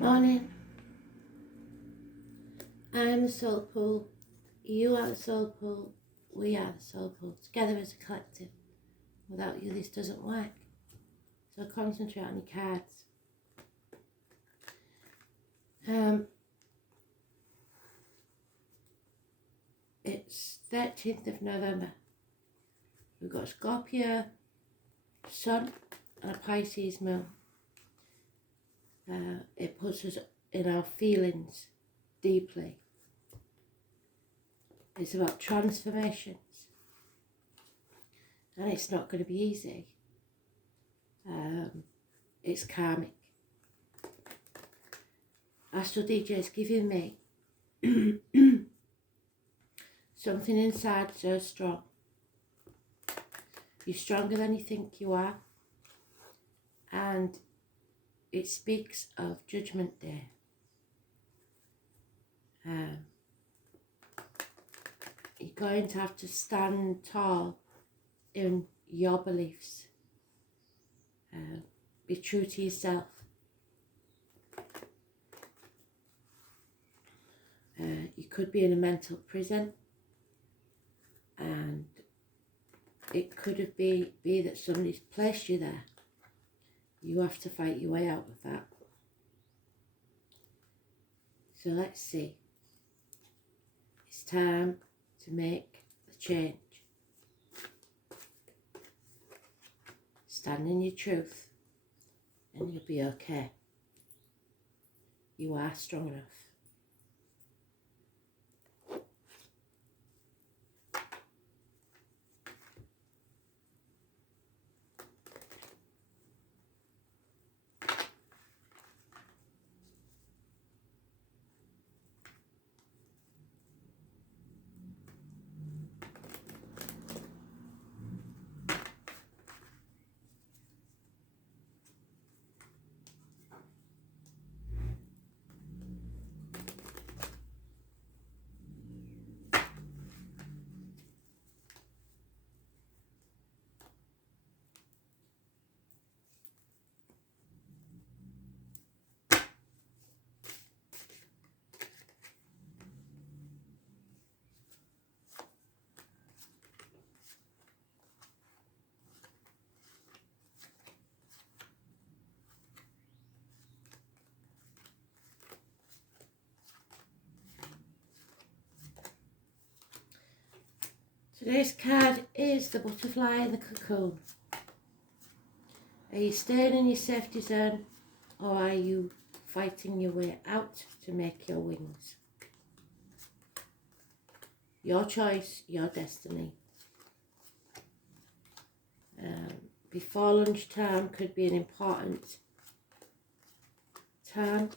Morning. I am the soul pool. You are the soul pool. We are the soul pool. Together as a collective. Without you, this doesn't work. So concentrate on your cards. It's 13th of November. We've got Scorpio, Sun, and a Pisces moon. It puts us in our feelings deeply. It's about transformations. And it's not going to be easy. It's karmic. Astral DJ is giving me something inside so strong. You're stronger than you think you are. And it speaks of Judgment Day. You're going to have to stand tall in your beliefs. Be true to yourself. You could be in a mental prison, and it could be that somebody's placed you there. You have to fight your way out of that. So let's see. It's time to make the change. Stand in your truth and you'll be okay. You are strong enough. Today's card is the butterfly in the cocoon. Are you staying in your safety zone, or are you fighting your way out to make your wings? Your choice, your destiny. Before lunchtime could be an important time.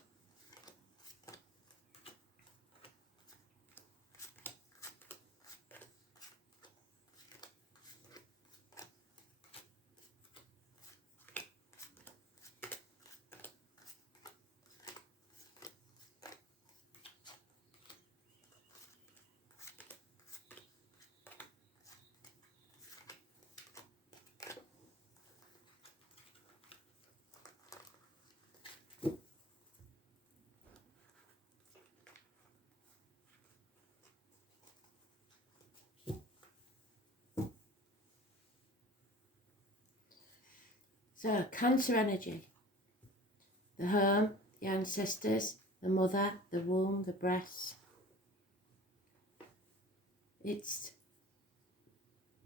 So, Cancer energy. The home, the ancestors, the mother, the womb, the breasts. It's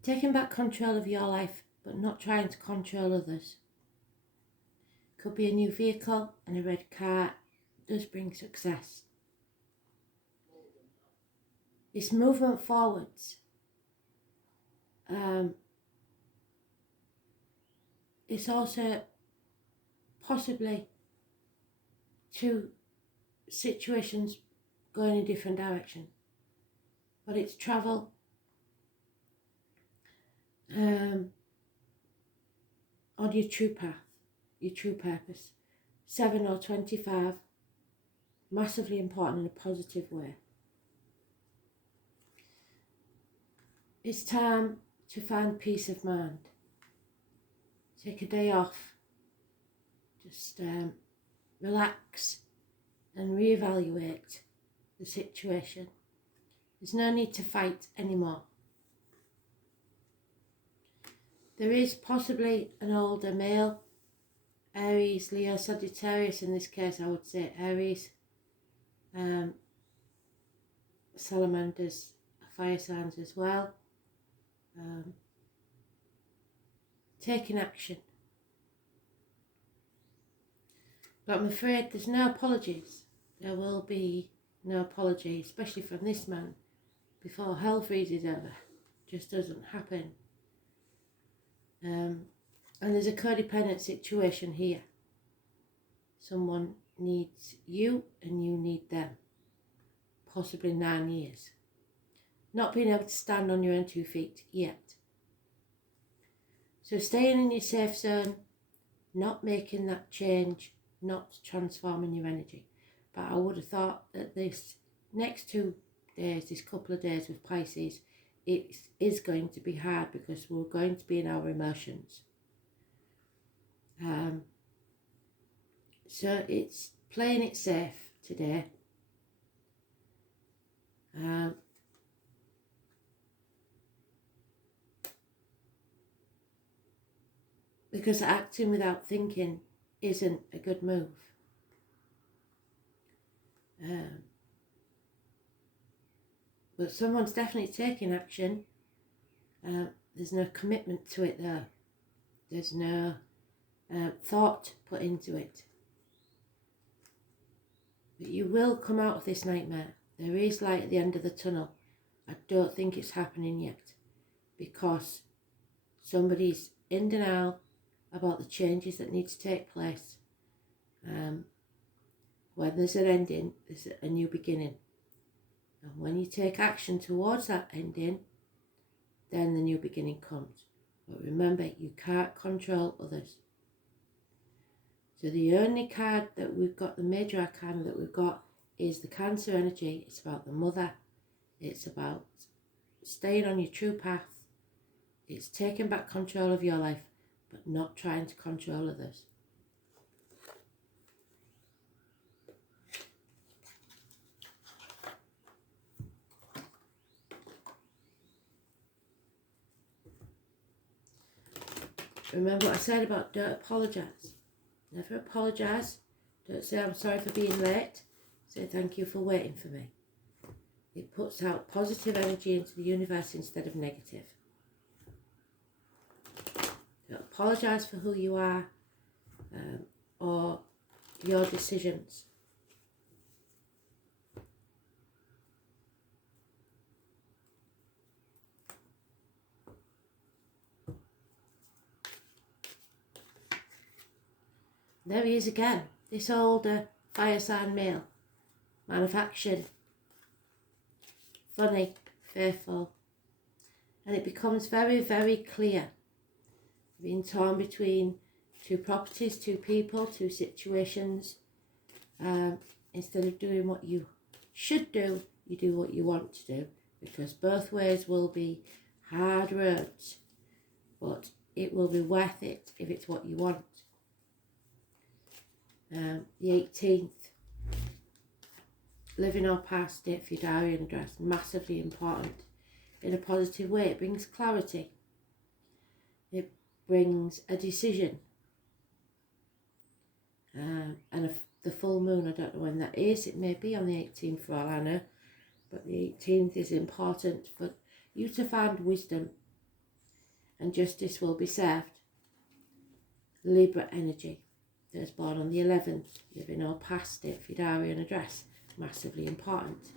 taking back control of your life, but not trying to control others. Could be a new vehicle, and a red car does bring success. It's movement forwards. It's also possibly two situations going in a different direction, but it's travel on your true path, your true purpose. 7 or 25, massively important in a positive way. It's time to find peace of mind. Take a day off. Just relax and reevaluate the situation. There's no need to fight anymore. There is possibly an older male, Aries, Leo, Sagittarius in this case. I would say Aries. Salamanders are fire signs as well. Taking action. But I'm afraid there's no apologies. There will be no apology, especially from this man, before hell freezes over. Just doesn't happen. And there's a codependent situation here. Someone needs you and you need them. Possibly 9 years. Not being able to stand on your own 2 feet yet. So staying in your safe zone, not making that change, not transforming your energy. But I would have thought that this next 2 days, this couple of days with Pisces, it is going to be hard because we're going to be in our emotions. So it's playing it safe today. Because acting without thinking isn't a good move. But someone's definitely taking action. There's no commitment to it there. There's no thought put into it. But you will come out of this nightmare. There is light at the end of the tunnel. I don't think it's happening yet. Because somebody's in denial about the changes that need to take place. When there's an ending, there's a new beginning. And when you take action towards that ending, then the new beginning comes. But remember, you can't control others. So the only card that we've got, the major arcana that we've got, is the Cancer energy. It's about the mother. It's about staying on your true path. It's taking back control of your life, but not trying to control others. Remember what I said about don't apologise. Never apologise. Don't say I'm sorry for being late. Say thank you for waiting for me. It puts out positive energy into the universe instead of negative. Don't apologise for who you are or your decisions. There he is again, this older fire sign male. Man of action. Funny, faithful. And it becomes very, very clear. Being torn between 2 properties, 2 people, 2 situations. Instead of doing what you should do, you do what you want to do. Because both ways will be hard roads. But it will be worth it if it's what you want. The 18th, living or past date for your diary and address, massively important in a positive way. It brings clarity, it brings a decision, and the full moon, I don't know when that is, it may be on the 18th for all I know, but the 18th is important for you to find wisdom, and justice will be served. Libra energy. That's born on the 11th, living or past it for your diary and address, massively important.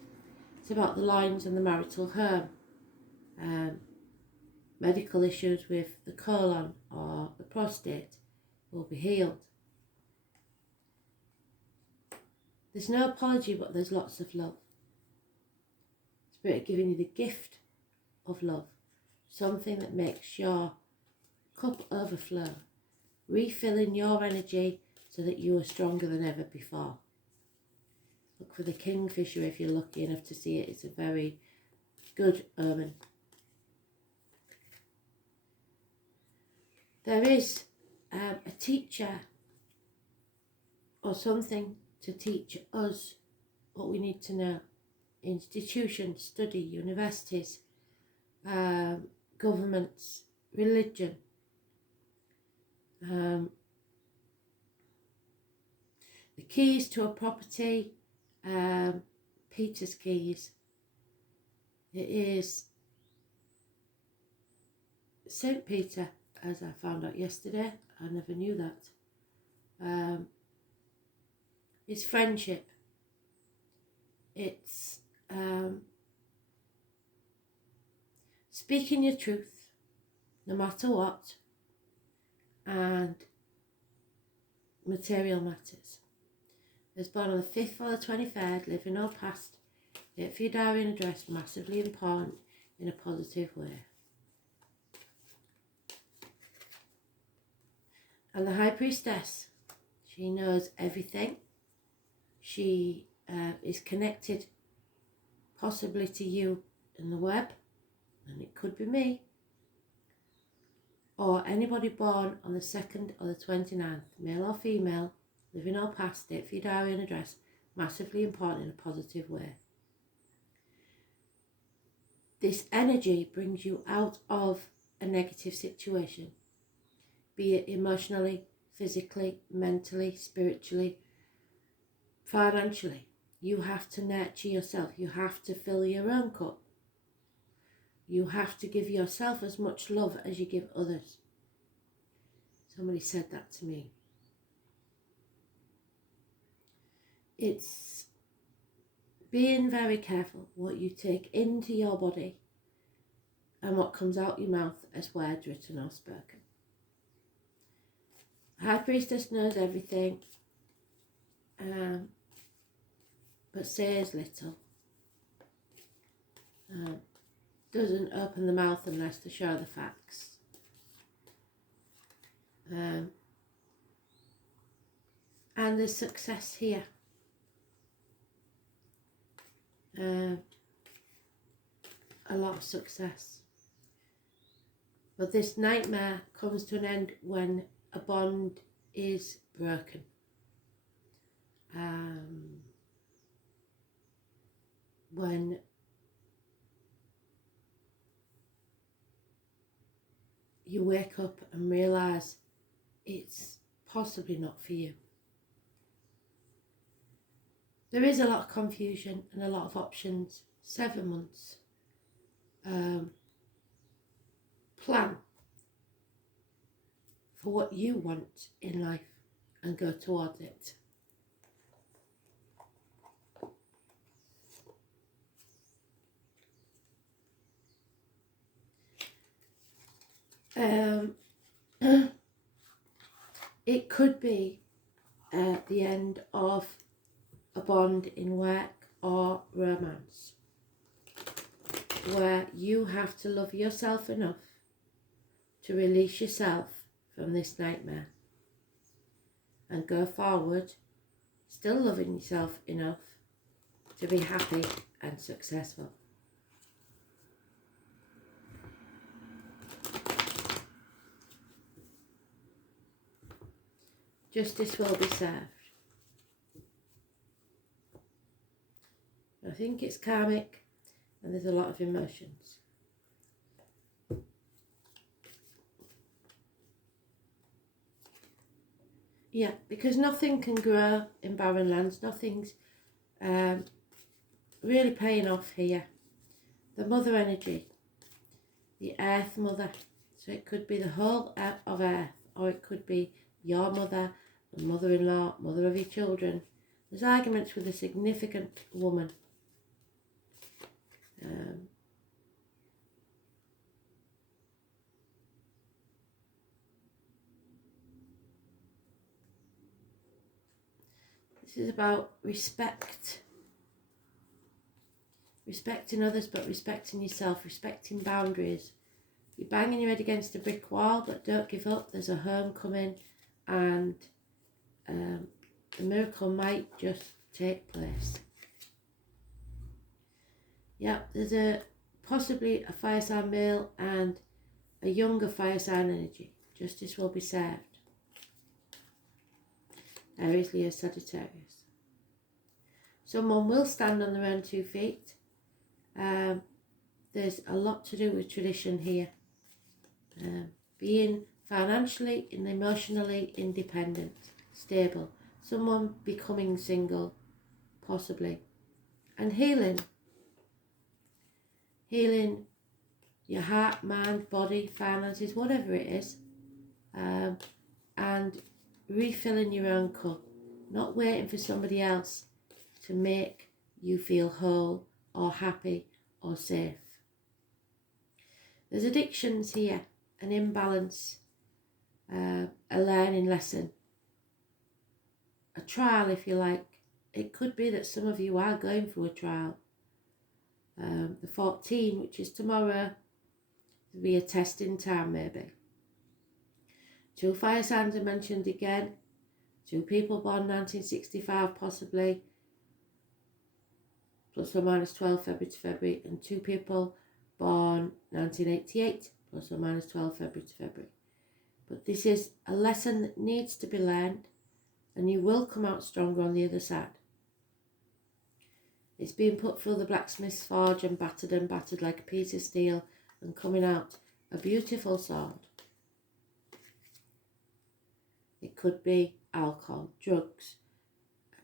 It's about the lines and the marital home, medical issues with the colon or the prostate will be healed. There's no apology, but there's lots of love. Spirit giving you the gift of love, something that makes your cup overflow, refilling your energy so that you are stronger than ever before. Look for the kingfisher if you're lucky enough to see it. It's a very good omen. There is a teacher or something to teach us what we need to know. Institutions, study, universities, governments, religion. The keys to a property, Peter's keys. It is St. Peter, as I found out yesterday. I never knew that. It's friendship. It's speaking your truth, no matter what, and material matters. Is born on the 5th or the 23rd, living or past. Date for your diary and address, massively important in a positive way. And the High Priestess, she knows everything. She is connected possibly to you in the web, and it could be me, or anybody born on the 2nd or the 29th, male or female, living or past. Date for your diary and address, massively important in a positive way. This energy brings you out of a negative situation, be it emotionally, physically, mentally, spiritually, financially. You have to nurture yourself. You have to fill your own cup. You have to give yourself as much love as you give others. Somebody said that to me. It's being very careful what you take into your body and what comes out your mouth as words written or spoken. High Priestess knows everything, but says little. Doesn't open the mouth unless to show the facts. And there's success here. A lot of success. But this nightmare comes to an end when a bond is broken. When you wake up and realise it's possibly not for you. There is a lot of confusion and a lot of options. 7 months. Plan for what you want in life and go towards it. It could be the end of a bond in work or romance, where you have to love yourself enough to release yourself from this nightmare and go forward, still loving yourself enough to be happy and successful. Justice will be served. I think it's karmic and there's a lot of emotions. Yeah, because nothing can grow in barren lands. Nothing's really paying off here. The mother energy, the earth mother. So it could be the whole of earth, or it could be your mother, the mother-in-law, mother of your children. There's arguments with a significant woman. This is about respect. Respecting others, but respecting yourself, respecting boundaries. You're banging your head against a brick wall, but don't give up. There's a home coming, and the miracle might just take place. Yeah, there's possibly a fire sign male and a younger fire sign energy. Justice will be served. Aries, Leo, Sagittarius. Someone will stand on their own 2 feet. There's a lot to do with tradition here. Being financially and emotionally independent, stable. Someone becoming single, possibly. And healing. Healing your heart, mind, body, finances, whatever it is. And refilling your own cup. Not waiting for somebody else to make you feel whole or happy or safe. There's addictions here, an imbalance, a learning lesson, a trial if you like. It could be that some of you are going through a trial. The 14, which is tomorrow, will be a testing time maybe. 2 fire signs are mentioned again. 2 people born 1965 possibly, plus or minus 12 February to February, and 2 people born 1988, plus or minus 12 February to February. But this is a lesson that needs to be learned, and you will come out stronger on the other side. It's being put through the blacksmith's forge and battered like a piece of steel, and coming out a beautiful sword. It could be alcohol, drugs,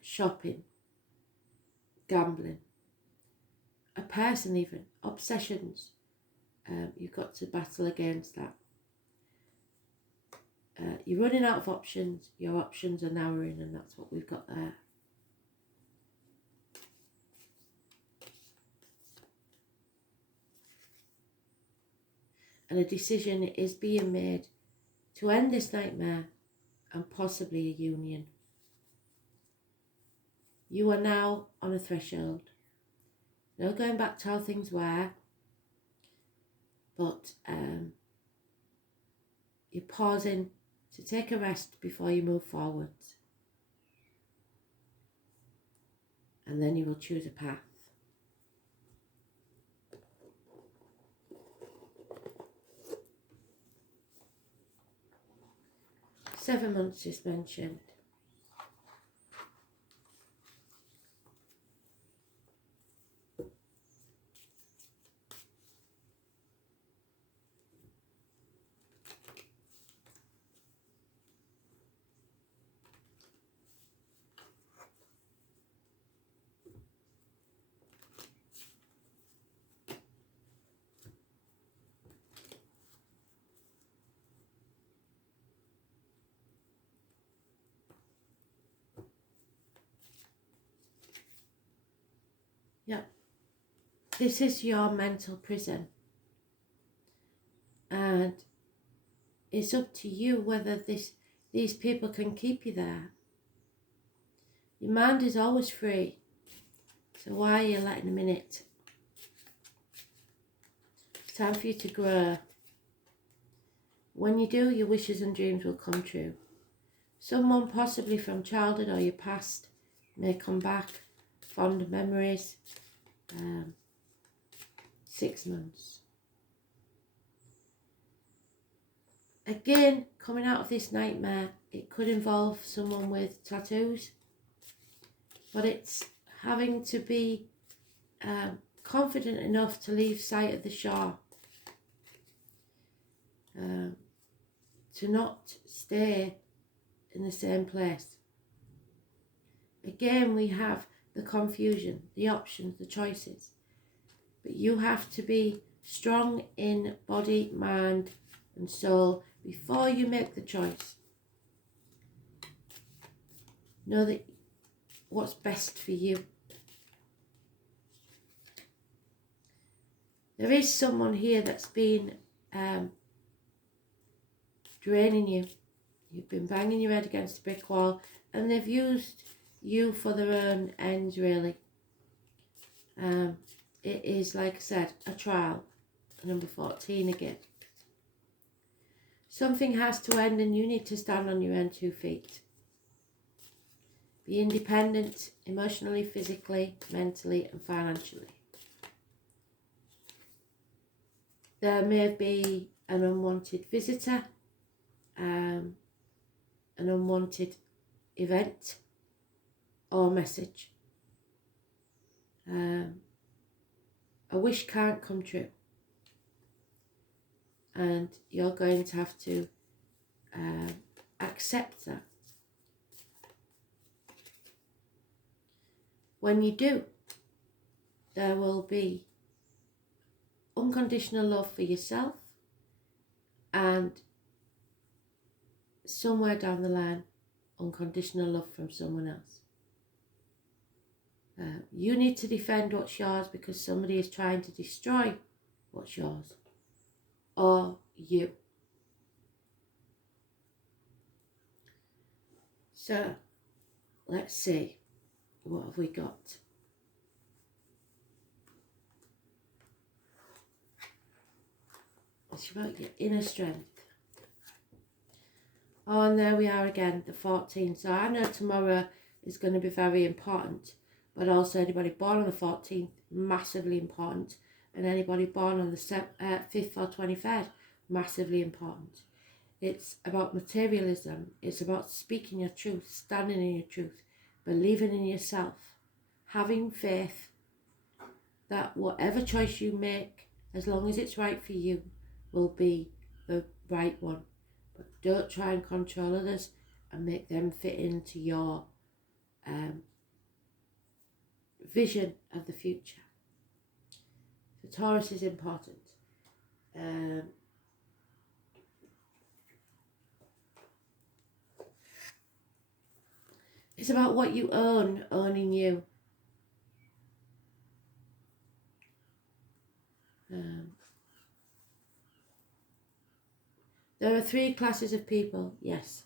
shopping, gambling, a person even, obsessions. You've got to battle against that. You're running out of options, your options are narrowing, and that's what we've got there. And a decision is being made to end this nightmare and possibly a union. You are now on a threshold. No going back to how things were, but you're pausing to take a rest before you move forwards. And then you will choose a path. Seven months is mentioned. Yeah, this is your mental prison, and it's up to you whether these people can keep you there. Your mind is always free, so why are you letting them in it? It's time for you to grow. When you do, your wishes and dreams will come true. Someone possibly from childhood or your past may come back, fond memories. 6 months. Again, coming out of this nightmare, it could involve someone with tattoos, but it's having to be confident enough to leave sight of the shore, to not stay in the same place. Again, we have the confusion, the options, the choices. But you have to be strong in body, mind, and soul before you make the choice. Know that what's best for you. There is someone here that's been draining you. You've been banging your head against a brick wall, and they've used you for their own ends, really. It is, like I said, a trial. Number 14 again. Something has to end, and you need to stand on your own 2 feet. Be independent emotionally, physically, mentally, and financially. There may be an unwanted visitor, an unwanted event or message. a wish can't come true. And you're going to have to accept that. When you do, there will be unconditional love for yourself, and somewhere down the line, unconditional love from someone else. You need to defend what's yours because somebody is trying to destroy what's yours, or you. So, let's see, what have we got? It's about your inner strength. Oh, and there we are again, the 14th. So I know tomorrow is going to be very important, but also anybody born on the 14th, massively important. And anybody born on the 5th or 23rd, massively important. It's about materialism. It's about speaking your truth, standing in your truth, believing in yourself, having faith that whatever choice you make, as long as it's right for you, will be the right one. But don't try and control others and make them fit into your vision of the future. So Taurus is important. It's about what you own, owning you. There are 3 classes of people, yes.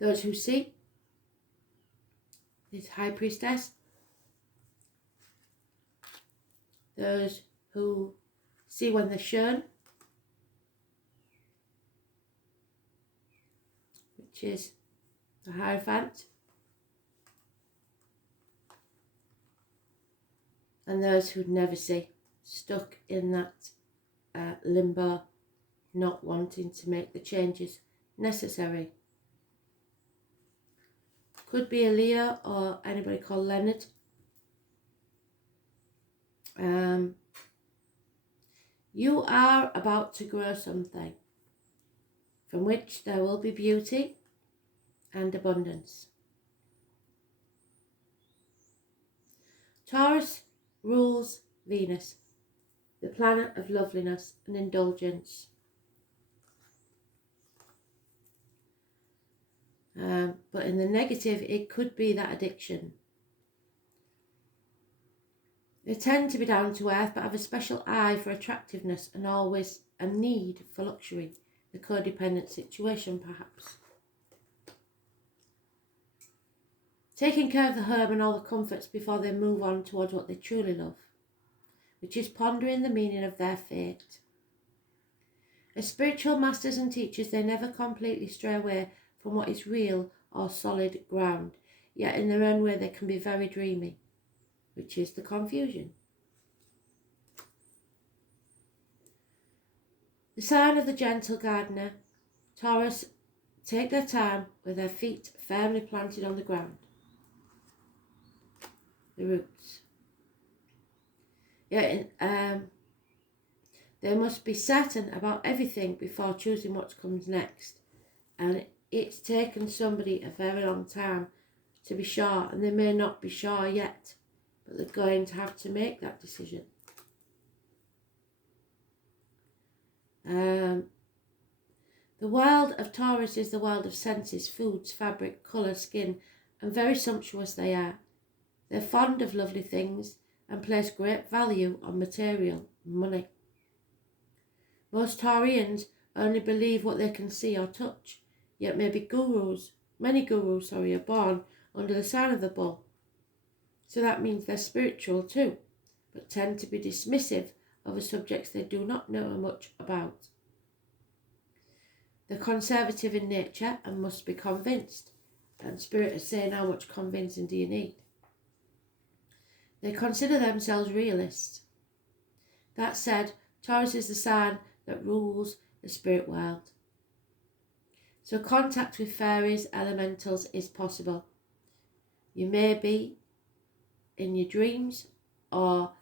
Those who see, this High Priestess. Those who see when they're shown, which is the Hierophant. And those who never see, stuck in that limbo, not wanting to make the changes necessary. Could be a Leo or anybody called Leonard. You are about to grow something from which there will be beauty and abundance. Taurus rules Venus, the planet of loveliness and indulgence. But in the negative, it could be that addiction. They tend to be down to earth, but have a special eye for attractiveness and always a need for luxury, the codependent situation perhaps. Taking care of the home and all the comforts before they move on towards what they truly love, which is pondering the meaning of their fate. As spiritual masters and teachers, they never completely stray away from what is real or solid ground, yet in their own way they can be very dreamy, which is the confusion. The sign of the gentle gardener, Taurus, take their time with their feet firmly planted on the ground. The roots. They must be certain about everything before choosing what comes next. And it's taken somebody a very long time to be sure, and they may not be sure yet, but they're going to have to make that decision. The world of Taurus is the world of senses, foods, fabric, colour, skin, and very sumptuous they are. They're fond of lovely things and place great value on material, money. Most Taurians only believe what they can see or touch, yet many gurus are born under the sign of the bull. So that means they're spiritual too, but tend to be dismissive over subjects they do not know much about. They're conservative in nature and must be convinced, and Spirit is saying, how much convincing do you need? They consider themselves realists. That said, Taurus is the sign that rules the spirit world. So contact with fairies, elementals is possible. You may be in your dreams or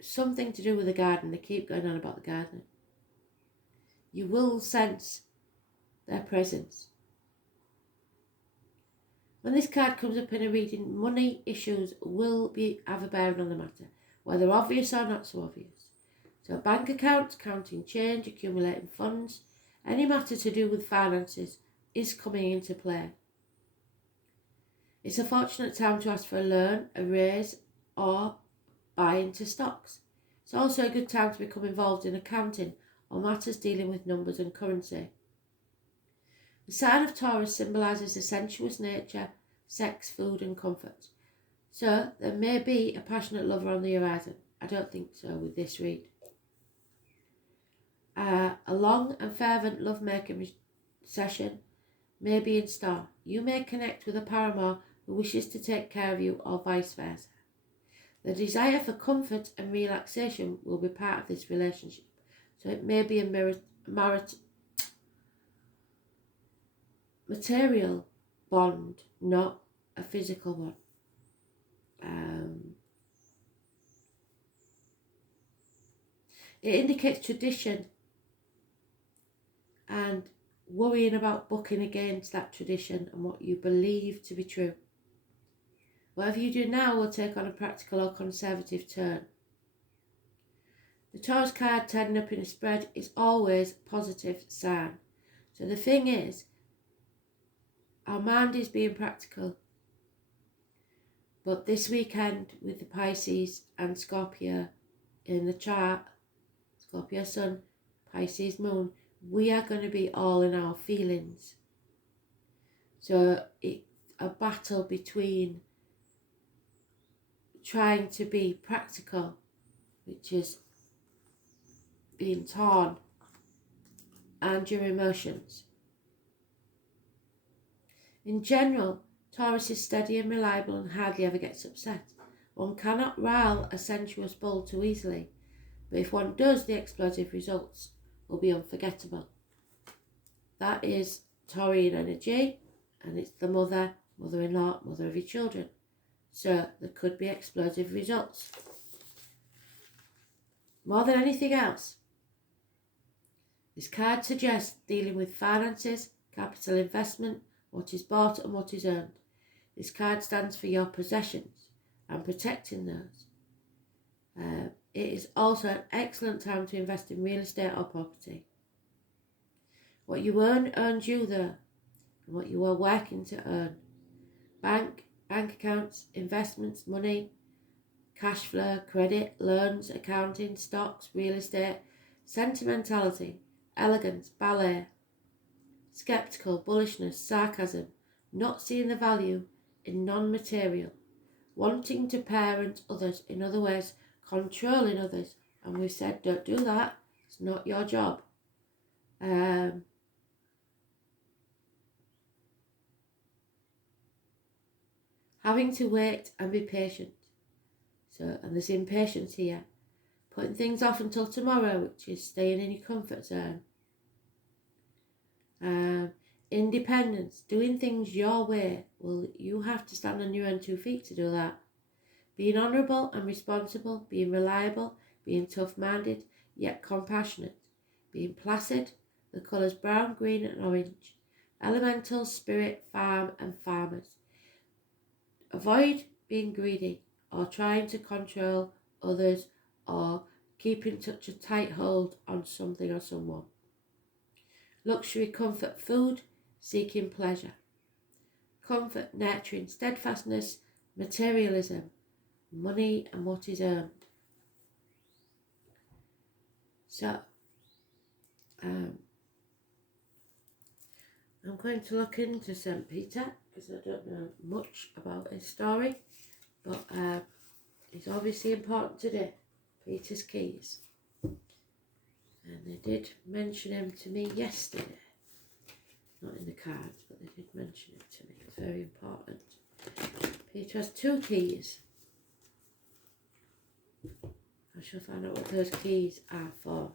something to do with the garden. They keep going on about the garden. You will sense their presence. When this card comes up in a reading, money issues will have a bearing on the matter, whether obvious or not so obvious. So bank accounts, counting change, accumulating funds, any matter to do with finances is coming into play. It's a fortunate time to ask for a loan, a raise, or buy into stocks. It's also a good time to become involved in accounting or matters dealing with numbers and currency. The sign of Taurus symbolises the sensuous nature, sex, food and comfort. So there may be a passionate lover on the horizon. I don't think so with this read. A long and fervent lovemaking session may be in store. You may connect with a paramour who wishes to take care of you or vice versa. The desire for comfort and relaxation will be part of this relationship. So it may be a material bond, not a physical one. It indicates tradition and worrying about bucking against that tradition and what you believe to be true. Whatever you do now will take on a practical or conservative turn. The Taurus card turning up in a spread is always a positive sign. So the thing is, our mind is being practical. But this weekend with the Pisces and Scorpio in the chart, Scorpio Sun, Pisces Moon, we are going to be all in our feelings. So it's a battle between trying to be practical, which is being torn, and your emotions. In general, Taurus is steady and reliable and hardly ever gets upset. One cannot rile a sensuous bull too easily, but if one does, the explosive results will be unforgettable. That is Taurian energy, and it's the mother, mother-in-law, mother of your children. So there could be explosive results. More than anything else, this card suggests dealing with finances, capital investment, what is bought and what is earned. This card stands for your possessions and protecting those. It is also an excellent time to invest in real estate or property. What you earn earns you though, and what you are working to earn. Bank accounts, investments, money, cash flow, credit, loans, accounting, stocks, real estate, sentimentality, elegance, ballet, skeptical, bullishness, sarcasm, not seeing the value in non-material, wanting to parent others, in other words, controlling others. And we've said, don't do that, it's not your job. Having to wait and be patient. So, and there's impatience here. Putting things off until tomorrow, which is staying in your comfort zone. Independence, doing things your way. Well, you have to stand on your own 2 feet to do that. Being honourable and responsible, being reliable, being tough-minded, yet compassionate. Being placid, the colours brown, green and orange. Elemental, spirit, farm and farmers. Avoid being greedy or trying to control others or keeping such a tight hold on something or someone. Luxury, comfort, food, seeking pleasure. Comfort, nurturing, steadfastness, materialism, money and what is earned. So, I'm going to look into St. Peter because I don't know much about his story, but it's obviously important today. Peter's Keys. And they did mention him to me yesterday. Not in the cards, but they did mention him to me. It's very important. Peter has 2 keys. I shall find out what those keys are for.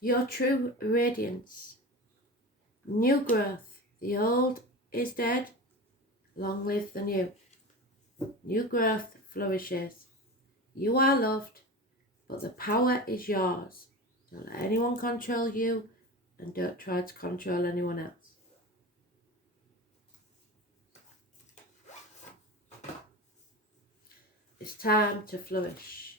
your true radiance. New growth. The old is dead. Long live the new. New growth flourishes. You are loved, but the power is yours. Don't let anyone control you, and don't try to control anyone else. It's time to flourish.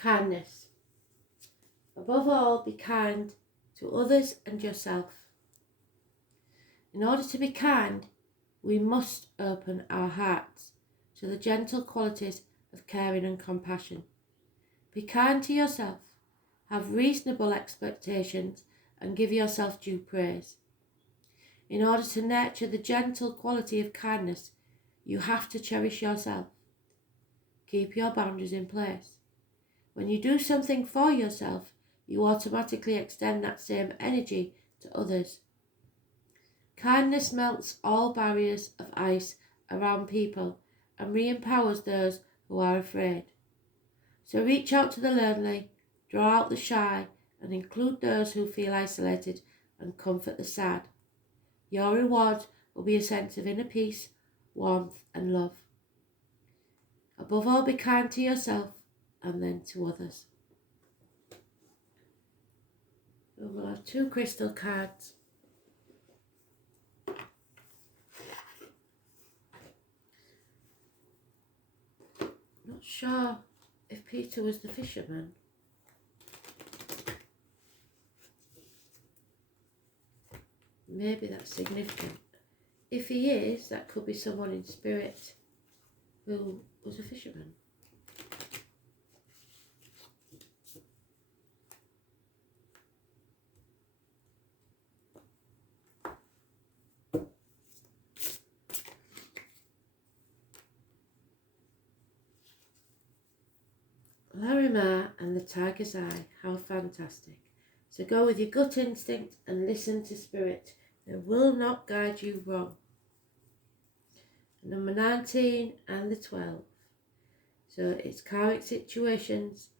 Kindness. Above all, be kind to others and yourself. In order to be kind, we must open our hearts to the gentle qualities of caring and compassion. Be kind to yourself, have reasonable expectations, and give yourself due praise. In order to nurture the gentle quality of kindness, you have to cherish yourself. Keep your boundaries in place. When you do something for yourself, you automatically extend that same energy to others. Kindness melts all barriers of ice around people and re-empowers those who are afraid. So reach out to the lonely, draw out the shy, and include those who feel isolated and comfort the sad. Your reward will be a sense of inner peace, warmth, and love. Above all, be kind to yourself and then to others. We'll have 2 crystal cards. Not sure if Peter was the fisherman. Maybe that's significant. If he is, that could be someone in spirit who was a fisherman. Larimar and the Tiger's Eye, how fantastic. So go with your gut instinct and listen to spirit. They will not guide you wrong. Number 19 and the 12. So it's karmic situations,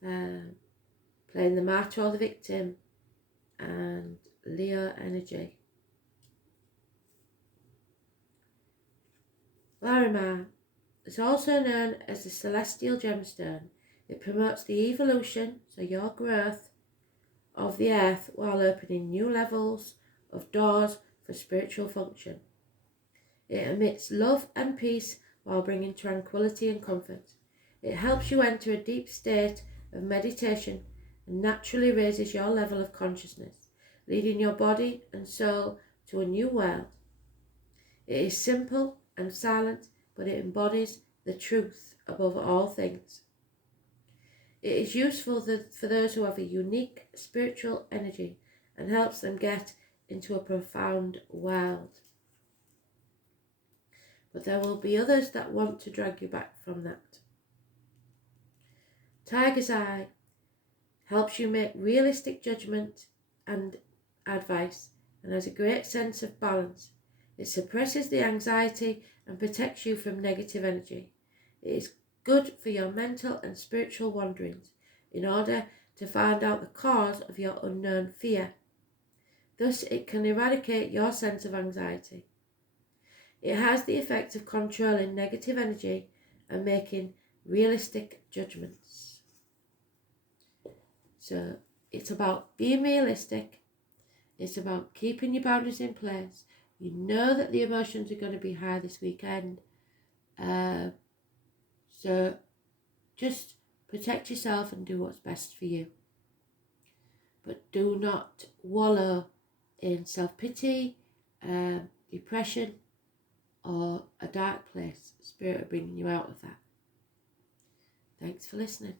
playing the martyr or the victim, and Leo energy. Larimar is also known as the celestial gemstone. It promotes the evolution, so your growth, of the earth while opening new levels of doors for spiritual function. It emits love and peace while bringing tranquility and comfort. It helps you enter a deep state of meditation and naturally raises your level of consciousness, leading your body and soul to a new world. It is simple and silent, but it embodies the truth above all things. It is useful for those who have a unique spiritual energy and helps them get into a profound world. But there will be others that want to drag you back from that. Tiger's Eye helps you make realistic judgment and advice and has a great sense of balance. It suppresses the anxiety and protects you from negative energy. It is good for your mental and spiritual wanderings in order to find out the cause of your unknown fear. Thus, it can eradicate your sense of anxiety. It has the effect of controlling negative energy and making realistic judgments. So, it's about being realistic. It's about keeping your boundaries in place. You know that the emotions are going to be high this weekend. So just protect yourself and do what's best for you. But do not wallow in self-pity, depression, or a dark place. Spirit are bringing you out of that. Thanks for listening.